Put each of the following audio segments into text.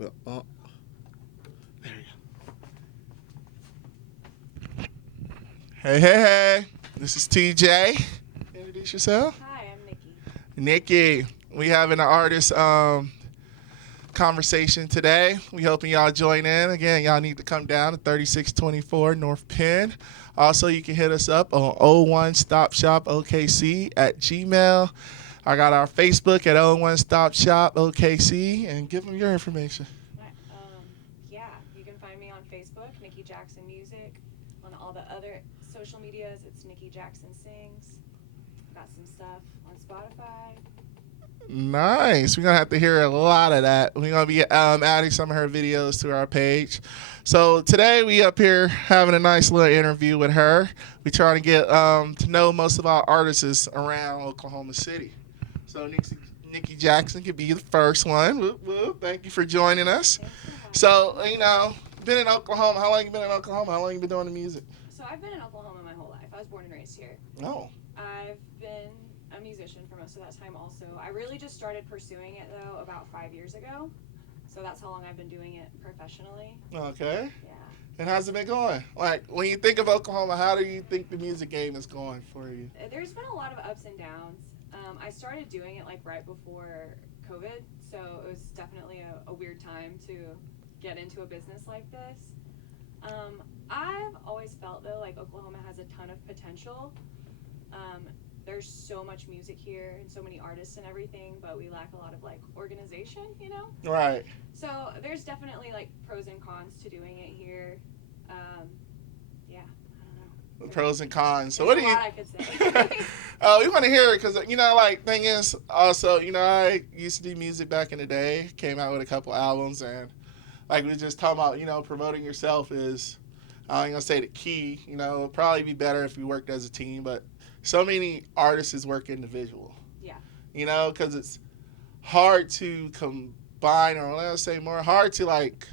Oh, there you go. Hey, hey, hey. This is TJ. Introduce yourself. Hi, I'm Nikki. Nikki. We having an artist conversation today. We hoping y'all join in. Again, y'all need to come down to 3624 North Penn. Also, you can hit us up on 01 Stop Shop OKC at Gmail. I got our Facebook at 01 Stop Shop OKC, and give them your information. Yeah, you can find me on Facebook, Nikki Jackson Music. On all the other social medias, it's Nikki Jackson Sings. Got some stuff on Spotify. Nice. We're gonna have to hear a lot of that. We're gonna be adding some of her videos to our page. So today we up here having a nice little interview with her. We trying to get to know most of our artists around Oklahoma City. So Nikki Jackson could be the first one. Whoop, whoop. Thank you for joining us. Thanks for having So me. been in Oklahoma. How long you been in Oklahoma? How long you been doing the music? So I've been in Oklahoma my whole life. I was born and raised here. Oh. I've been a musician for most of that time also. I really just started pursuing it though about 5 years ago. So that's how long I've been doing it professionally. Okay. Yeah. And how's it been going? Like when you think of Oklahoma, how do you think the music game is going for you? There's been a lot of ups and downs. I started doing it like right before COVID, so it was definitely a weird time to get into a business like this. I've always felt though like Oklahoma has a ton of potential. There's so much music here and so many artists and everything, but we lack a lot of like organization, you know? Right. So there's definitely like pros and cons to doing it here. Yeah, I don't know. The pros and cons. So There's what a do you? lot I could say. We want to hear it because like thing is also I used to do music back in the day. Came out with a couple albums and like we were just talking about promoting yourself is I ain't gonna say the key. It'd probably be better if we worked as a team, but so many artists work individual. Yeah. Because it's hard to combine or let's say more hard to like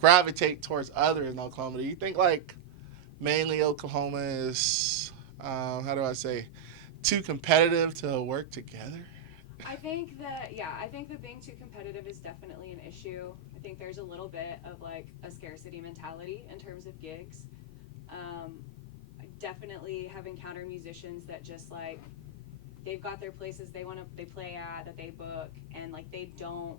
gravitate towards others in Oklahoma. Do you think like mainly Oklahoma is how do I say too competitive to work together? I think that being too competitive is definitely an issue. I think there's a little bit of like a scarcity mentality in terms of gigs. I definitely have encountered musicians that just like they've got their places they play at that they book and like they don't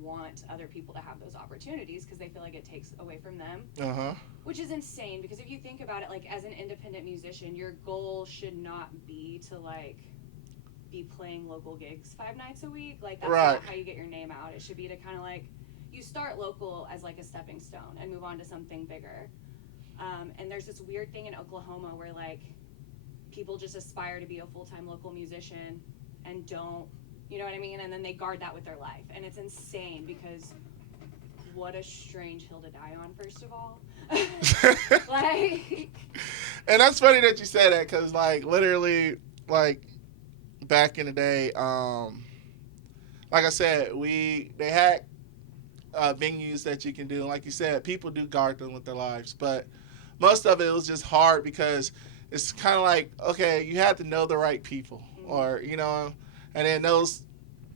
want other people to have those opportunities because they feel like it takes away from them, Uh huh. which is insane because if you think about it, like as an independent musician, your goal should not be to like be playing local gigs 5 nights a week. Like that's Right. not how you get your name out. It should be to kind of like you start local as like a stepping stone and move on to something bigger. And there's this weird thing in Oklahoma where like people just aspire to be a full-time local musician and don't, you know what I mean? And then they guard that with their life. And it's insane because what a strange hill to die on, first of all. Like, And that's funny that you say that because like literally like back in the day, like I said, they had venues that you can do. And like you said, people do guard them with their lives, but most of it was just hard because it's kind of like okay, you have to know the right people, mm, or and then those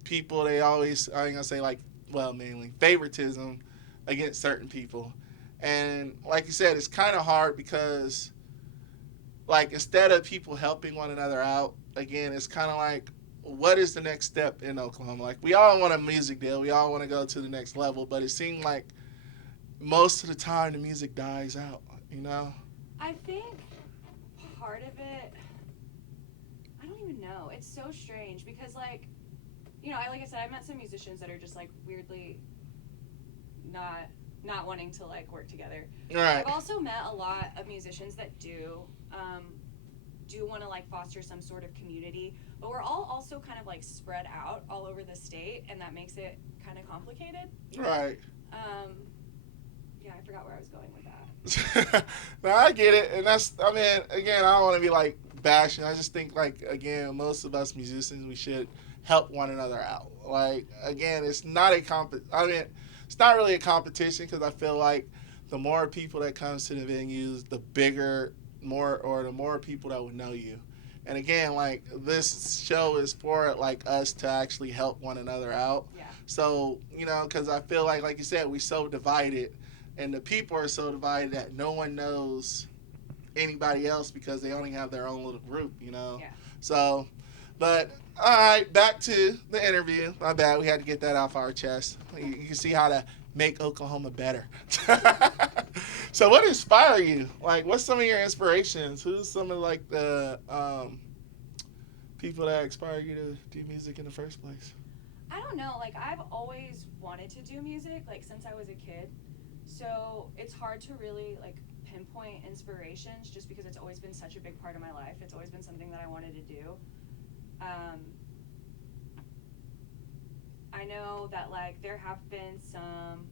people they always I ain't gonna say like well mainly favoritism against certain people, and like you said, it's kind of hard because like instead of people helping one another out, again, it's kind of like what is the next step in Oklahoma? Like we all want a music deal, we all want to go to the next level, but it seemed like most of the time the music dies out. You know? I think part of it, I don't even know. It's so strange because, like, like I said, I've met some musicians that are just like weirdly not not wanting to like work together. Right. I've also met a lot of musicians that um, do want to like foster some sort of community, but we're all also kind of like spread out all over the state, and that makes it kind of complicated. Right. Um, yeah, I forgot where I was going with that. No, I get it, and that's. I mean, again, I don't want to be like bashing. I just think like again, most of us musicians we should help one another out. Like again, it's not a I mean, it's not really a competition because I feel like the more people that comes to the venues, the bigger, more or the more people that would know you, And again, like this show is for like us to actually help one another out. Yeah. So because I feel like you said, we so divided, and the people are so divided that no one knows anybody else because they only have their own little group. Yeah. So, but all right, back to the interview. My bad, we had to get that off our chest. You can see how to make Oklahoma better. So, what inspire you? Like, what's some of your inspirations? Who's some of like the people that inspire you to do music in the first place? I don't know. Like, I've always wanted to do music, like, since I was a kid. So it's hard to really, like, pinpoint inspirations just because it's always been such a big part of my life. It's always been something that I wanted to do. I know that, like, there have been some,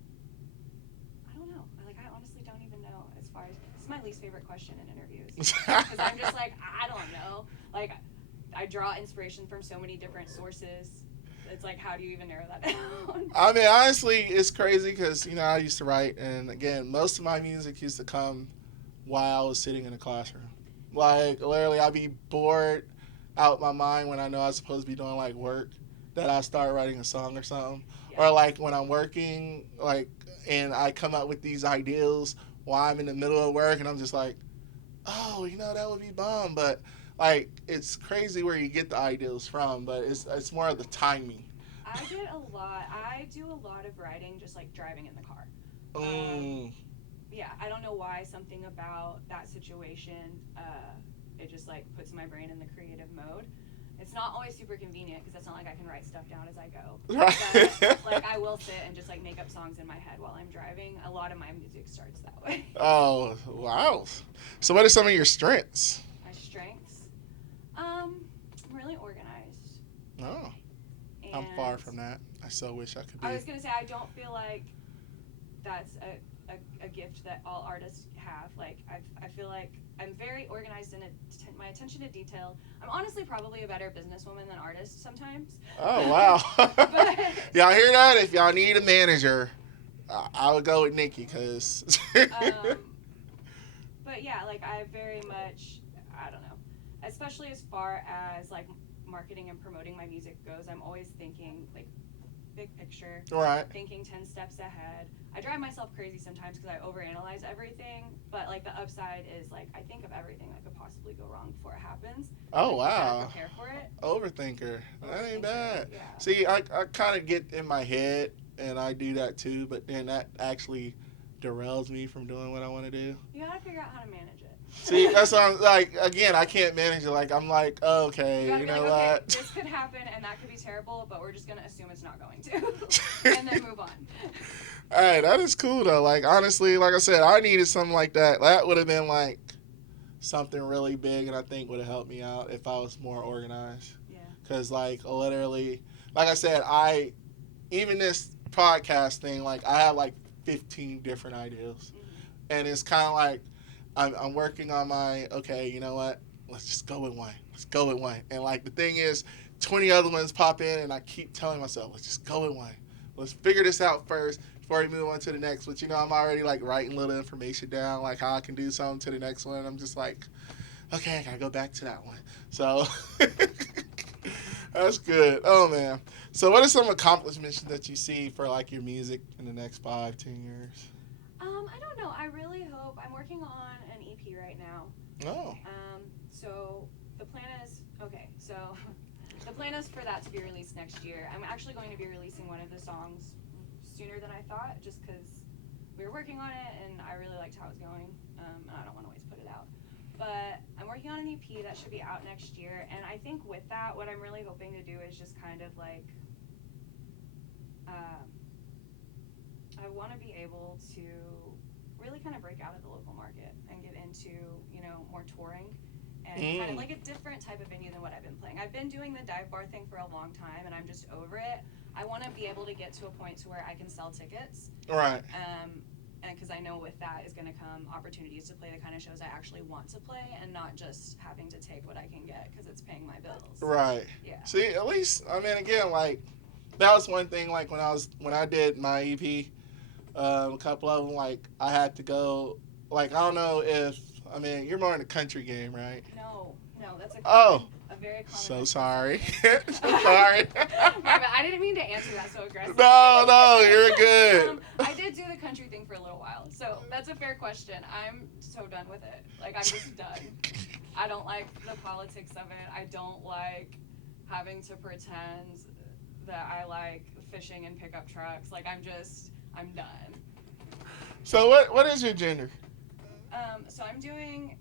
I don't know. Like, I honestly don't even know as far as, this is my least favorite question in interviews. Because I'm just like, I don't know. Like, I draw inspiration from so many different sources. It's like, how do you even narrow that down? I mean, honestly, it's crazy because I used to write, and again, most of my music used to come while I was sitting in a classroom. Like, literally, I'd be bored out my mind when I know I was supposed to be doing like work, that I start writing a song or something. Yeah. Or like when I'm working, like, and I come up with these ideas while I'm in the middle of work, and I'm just like, oh, that would be bomb. But like, it's crazy where you get the ideas from, but it's more of the timing. I do a lot of writing just like driving in the car. Mm. Yeah, I don't know why, something about that situation, it just like puts my brain in the creative mode. It's not always super convenient because it's not like I can write stuff down as I go. Right. But like, I will sit and just like make up songs in my head while I'm driving. A lot of my music starts that way. Oh, wow. So what are some of your strengths? My strengths, I'm really organized. Oh, And I'm far from that. I so wish I could be. I was gonna say, I don't feel like that's a gift that all artists have. Like, I feel like I'm very organized in my attention to detail. I'm honestly probably a better businesswoman than artist sometimes. Oh, wow. But Y'all hear that? If y'all need a manager, I would go with Nikki, because... but yeah, like, I very much, I don't know, especially as far as like marketing and promoting my music goes, I'm always thinking like big picture, Right. thinking 10 steps ahead. I drive myself crazy sometimes because I overanalyze everything, but like the upside is like I think of everything that could possibly go wrong before it happens. Oh, like, you gotta wow. prepare for it. Overthinker. That ain't bad. Yeah. See, I kind of get in my head, and I do that too, but then that actually derails me from doing what I want to do. You gotta figure out how to manage it. See, that's what I'm like. Again, I can't manage it. Like, I'm like, okay, You you gotta be know like, okay, what? this could happen and that could be terrible, but we're just gonna assume it's not going to, and then move on. All right, that is cool though. Like, honestly, like I said, I needed something like that. That would have been like something really big, and I think would have helped me out if I was more organized. Yeah. Because like literally, like I said, even this podcast thing, like I have like 15 different ideas, Mm-hmm. and it's kind of like I'm working on my, okay, you know what? Let's just go with one. Let's go with one. And like the thing is, 20 other ones pop in, and I keep telling myself, let's just go with one. Let's figure this out first before we move on to the next. But I'm already like writing little information down, like how I can do something to the next one. I'm just like, okay, I gotta go back to that one. So that's good. Oh man. So what are some accomplishments that you see for like your music in the next 5-10 years? I don't know. I really hope, I'm working on an EP right now. Oh. So the plan is, the plan is for that to be released next year. I'm actually going to be releasing one of the songs sooner than I thought, just because we were working on it and I really liked how it was going, and I don't want to always put it out. But I'm working on an EP that should be out next year, and I think with that, what I'm really hoping to do is just kind of like, I want to be able to really kind of break out of the local market and get into, more touring and kind of like a different type of venue than what I've been playing. I've been doing the dive bar thing for a long time, and I'm just over it. I want to be able to get to a point to where I can sell tickets. Right. And because I know with that is going to come opportunities to play the kind of shows I actually want to play, and not just having to take what I can get because it's paying my bills. Right. Yeah. See, at least, I mean, again, like, that was one thing, like, when I did my EP, a couple of them, like, I had to go, like, I don't know if, I mean, you're more in the country game, right? No, That's Oh, a very common so sorry. misconception. So sorry. My bad. I didn't mean to answer that so aggressively. No, no, you're good. I did do the country thing for a little while, so that's a fair question. I'm so done with it. Like, I'm just done. I don't like the politics of it. I don't like having to pretend that I like fishing and pickup trucks. Like, I'm done. So what is your gender? So I'm doing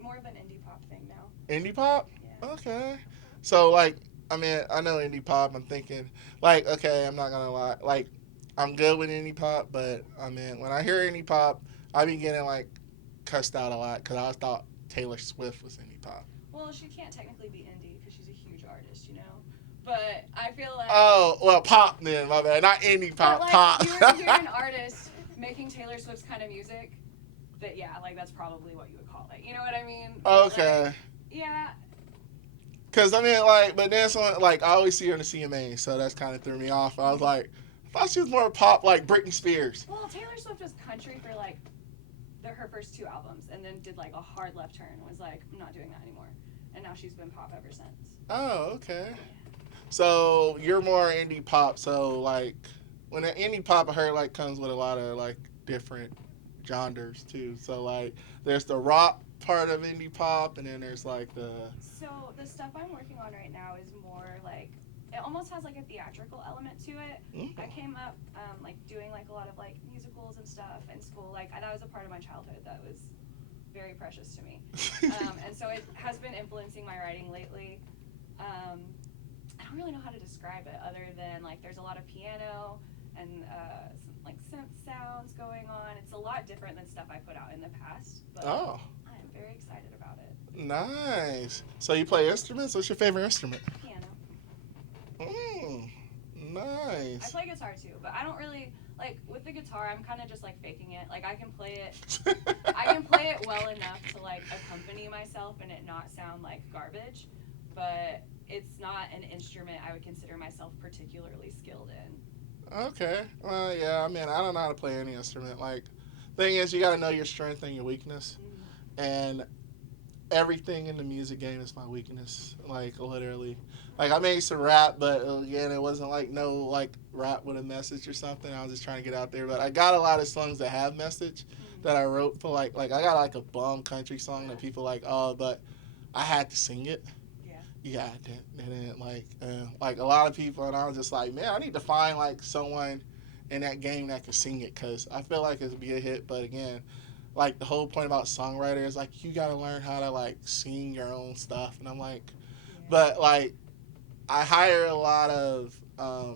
more of an indie pop thing now. Indie pop? Yeah. Okay. So like, I mean, I know indie pop. I'm thinking like, okay, I'm not gonna lie. Like, I'm good with indie pop, but I mean, when I hear indie pop, I be getting like cussed out a lot because I thought Taylor Swift was indie pop. Well, she can't technically be indie because she's a huge artist, you know. But I feel like. Oh well, pop then. My bad. Not indie But pop. like, Pop. you were to hear an artist making Taylor Swift's kind of music, that yeah, like that's probably what you would call it. You know what I mean? Okay. Like, yeah. Cause I mean, like, but then someone like I always see her in the CMA, so that's kind of threw me off. I was like, I thought she was more pop, like Britney Spears. Well, Taylor Swift was country for like her first two albums, and then did like a hard left turn. Was like, I'm not doing that anymore, and now she's been pop ever since. Oh, okay. So you're more indie pop. So like, when an indie pop, I heard like comes with a lot of like different genres too. So like, there's the rock part of indie pop, and then there's like the. So the stuff I'm working on right now is more like it almost has like a theatrical element to it. Mm-hmm. I came up like doing like a lot of like musicals and stuff in school. Like that was a part of my childhood that was very precious to me, and so it has been influencing my writing lately. I don't really know how to describe it other than like there's a lot of piano and some like synth sounds going on. It's a lot different than stuff I put out in the past, but Oh, I'm very excited about it. nice. So you play instruments? What's your favorite instrument? Piano. I Nice. play guitar too, but I don't really like with the guitar. I'm kind of just like faking it. Like I can play it well enough to like accompany myself and it not sound like garbage, but it's not an instrument I would consider myself particularly skilled in. Okay. Well, yeah. I mean, I don't know how to play any instrument. Like, thing is, you got to know your strength and your weakness, and everything in the music game is my weakness. Like literally, like I made some rap, but again, it wasn't like no like rap with a message or something. I was just trying to get out there. But I got a lot of songs that have message that I wrote for like I got like a bum country song that people like. Oh, but I had to sing it. Yeah, and like a lot of people, and I was just like, man, I need to find like someone in that game that can sing it because I feel like it'd be a hit. But again, like the whole point about songwriter is like you gotta learn how to like sing your own stuff, and I'm like, but like I hire a lot of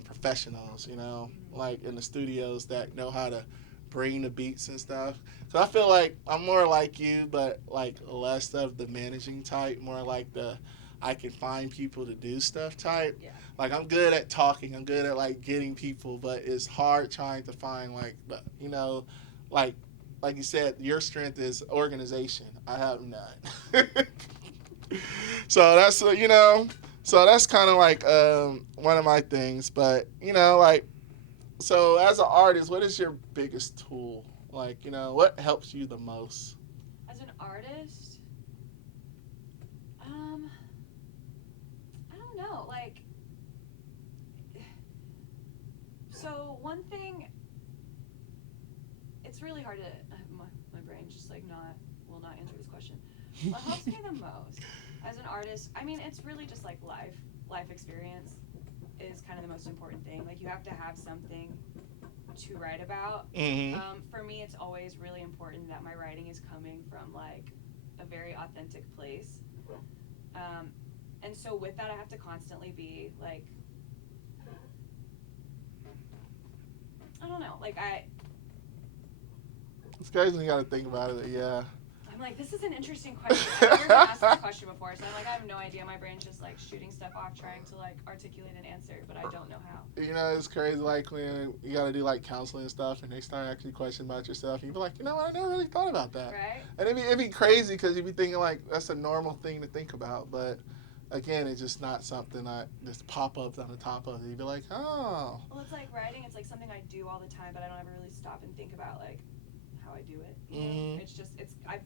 professionals, you know, like in the studios that know how to bring the beats and stuff. So I feel like I'm more like you, but like less of the managing type, more like the I can find people to do stuff type. Yeah. Like I'm good at talking, I'm good at like getting people, but it's hard trying to find like the, you know, like you said, your strength is organization. I have none. So that's you know, so that's kind of like one of my things. But you know, like so as an artist, what is your biggest tool? Like you know, what helps you the most? As an artist, I don't know. Like, so one thing, it's really hard to. My brain's just like will not answer this question. What helps me the most as an artist? I mean, it's really just like life experience is kind of the most important thing. Like you have to have something to write about. Mm-hmm. For me, it's always really important that my writing is coming from like a very authentic place. And so with that, I have to constantly be like, I don't know, like It's crazy when you got to think about it. Yeah. I'm like, this is an interesting question. I've never been asked this question before, so I'm like, I have no idea. My brain's just like shooting stuff off, trying to like articulate an answer, but I don't know how. You know, it's crazy like when you got to do like counseling and stuff, and they start asking you questions about yourself, and you be like, you know what, I never really thought about that. Right? And it'd be crazy because you'd be thinking like that's a normal thing to think about, but again, it's just not something that just pop ups on the top of it. You'd be like, oh. Well, it's like writing. It's like something I do all the time, but I don't ever really stop and think about like how I do it. You know? Mm-hmm. I've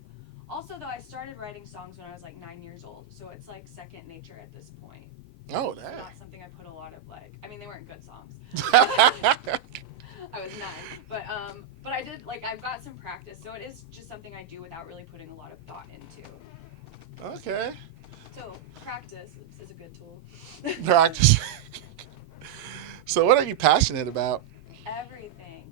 Also, though, I started writing songs when I was like 9 years old, so it's like second nature at this point. Oh, It's dang. not something I put a lot of like. I mean, they weren't good songs. Okay. I was 9, but I did like I've got some practice, so it is just something I do without really putting a lot of thought into. So practice is a good tool. Practice. So, what are you passionate about? Everything.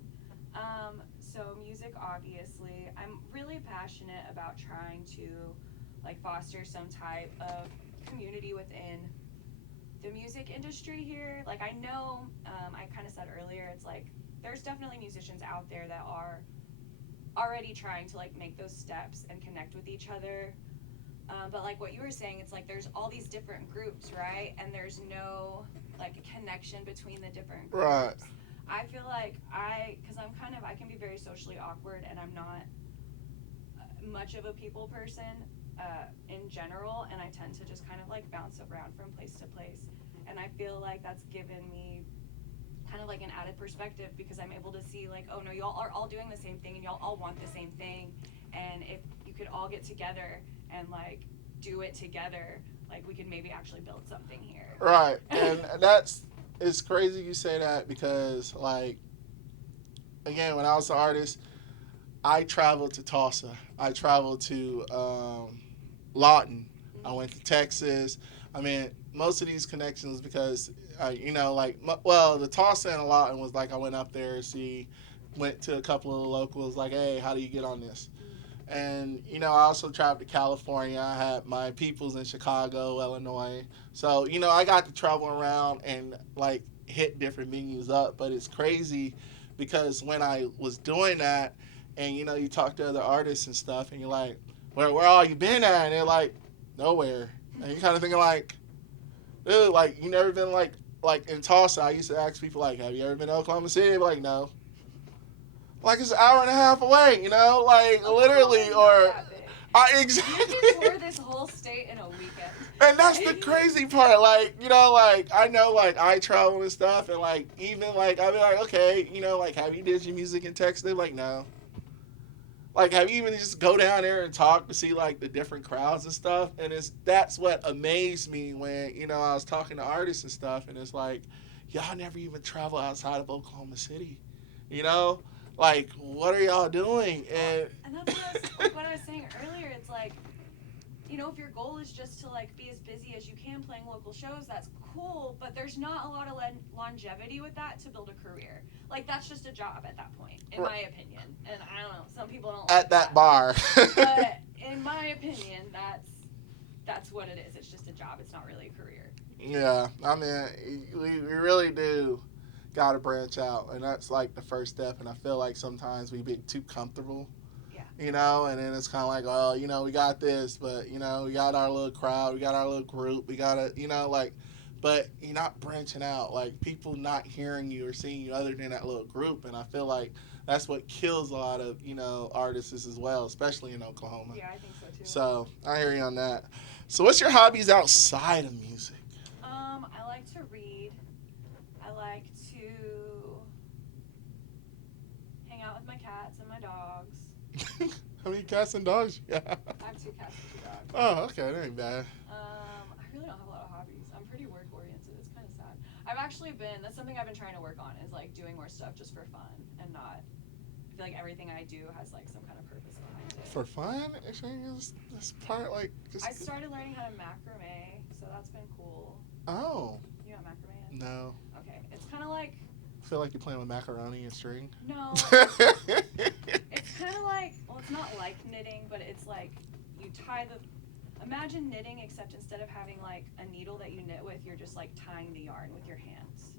So music, obviously. I'm really passionate about trying to like foster some type of community within the music industry here. Like I know, I kind of said earlier, it's like there's definitely musicians out there that are already trying to like make those steps and connect with each other. But like what you were saying, it's like there's all these different groups, right? And there's no like connection between the different groups. Right. I feel like because I can be very socially awkward, and I'm not much of a people person in general, and I tend to just kind of like bounce around from place to place. And I feel like that's given me kind of like an added perspective because I'm able to see like, oh no, y'all are all doing the same thing and y'all all want the same thing. And if you could all get together and like do it together, like we could maybe actually build something here. Right. And it's crazy you say that because, like, again, when I was an artist, I traveled to Tulsa. I traveled to Lawton. I went to Texas. I mean, most of these connections because, like, well, the Tulsa and Lawton was like I went up there to see, went to a couple of the locals, like, hey, how do you get on this? And, I also traveled to California. I had my peoples in Chicago, Illinois. So, I got to travel around and, like, hit different venues up. But it's crazy because when I was doing that, and, you talk to other artists and stuff, and you're like, where all you been at? And they're like, nowhere. And you're kind of thinking, like, dude, like, you never been, like in Tulsa, I used to ask people, like, have you ever been to Oklahoma City? They'd be like, no. Like it's an hour and a half away, like literally, or exactly. You can tour this whole state in a weekend. And that's the crazy part, like like I know, like I travel and stuff, and like even like I'll be like, okay, like have you did your music in Texas? They're like, no. Like have you even just go down there and talk to see like the different crowds and stuff? And that's what amazed me when I was talking to artists and stuff, and it's like, y'all never even travel outside of Oklahoma City, you know. Like, what are y'all doing? And that's what I was saying earlier. It's like, if your goal is just to like be as busy as you can playing local shows, that's cool. But there's not a lot of longevity with that to build a career. Like that's just a job at that point, in my opinion. And I don't know, some people don't. At that bar. But in my opinion, that's what it is. It's just a job. It's not really a career. Yeah, I mean, we really do got to branch out, and that's like the first step. And I feel like sometimes we get too comfortable, and then it's kind of like, oh, we got this, but we got our little crowd, we got our little group, we got to, but you're not branching out, like people not hearing you or seeing you other than that little group. And I feel like that's what kills a lot of artists as well, especially in Oklahoma. Yeah, I think so too. So I hear you on that. So what's your hobbies outside of music? I like to read. I like to hang out with my cats and my dogs. How many cats and dogs? Yeah. I have 2 cats and 2 dogs. Oh, okay, that ain't bad. I really don't have a lot of hobbies. I'm pretty work oriented. It's kind of sad. That's something I've been trying to work on, is like doing more stuff just for fun and not. I feel like everything I do has like some kind of purpose behind it. For fun? Actually, this part like just. I started learning how to macrame, so that's been cool. Oh. You know what macrame is? No. Okay, it's kind of like. I feel like you're playing with macaroni and string. No. It's kind of like, well, it's not like knitting, but it's like you tie imagine knitting, except instead of having like a needle that you knit with, you're just like tying the yarn with your hands.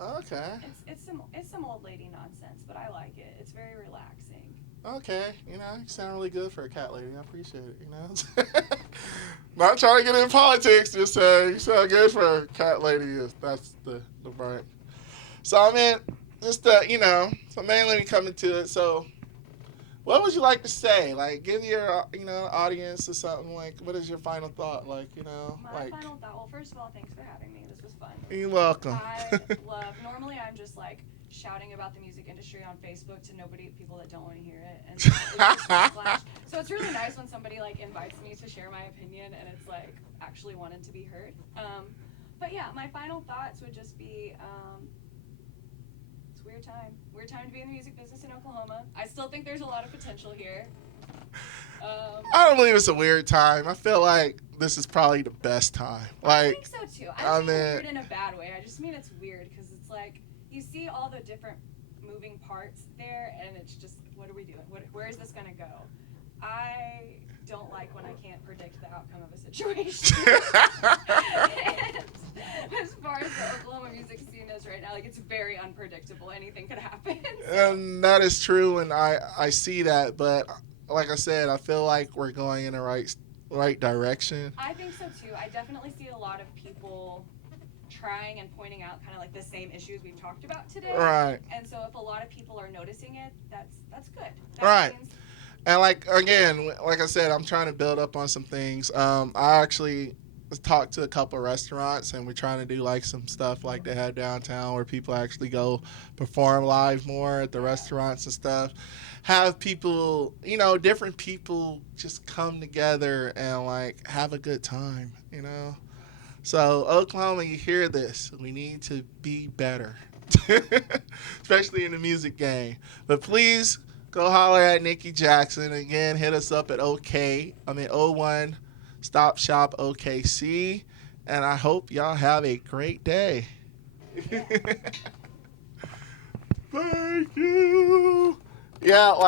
Okay. It's some old lady nonsense, but I like it. It's very relaxing. Okay, you sound really good for a cat lady. I appreciate it, Not trying to get in politics, just saying you sound good for a cat lady. If that's the right. So, I mean, just, so mainly coming to it. So, what would you like to say? Like, give your, audience or something. Like, what is your final thought? Like, My final thought. Well, first of all, thanks for having me. This was fun. You're welcome. Normally I'm just like shouting about the music industry on Facebook to people that don't want to hear it. And it's just So it's really nice when somebody like invites me to share my opinion and it's like actually wanted to be heard. But yeah, my final thoughts would just be it's a weird time. Weird time to be in the music business in Oklahoma. I still think there's a lot of potential here. I don't believe it's a weird time. I feel like this is probably the best time. I Like, think so too. I I don't mean mean, weird in a bad way. I just mean it's weird because it's like you see all the different moving parts there, and it's just what are we doing? Where is this gonna go? I don't like when I can't predict the outcome of a situation. And as far as the Oklahoma music scene is right now, like it's very unpredictable. Anything could happen. So. and that is true, and I see that, but like I said, I feel like we're going in the right direction. I think so too. I definitely see a lot of people trying and pointing out kind of like the same issues we've talked about today. Right. And so if a lot of people are noticing it, that's good. That Right. means And like again, like I said, I'm trying to build up on some things. I actually talked to a couple of restaurants, and we're trying to do like some stuff like they have downtown where people actually go perform live more at the restaurants and stuff. Have people, different people just come together and like have a good time, So Oklahoma, you hear this? We need to be better, especially in the music game. But please go holler at Nikki Jackson. Again, hit us up at O1 Stop Shop OKC. And I hope y'all have a great day. Thank you. Yeah.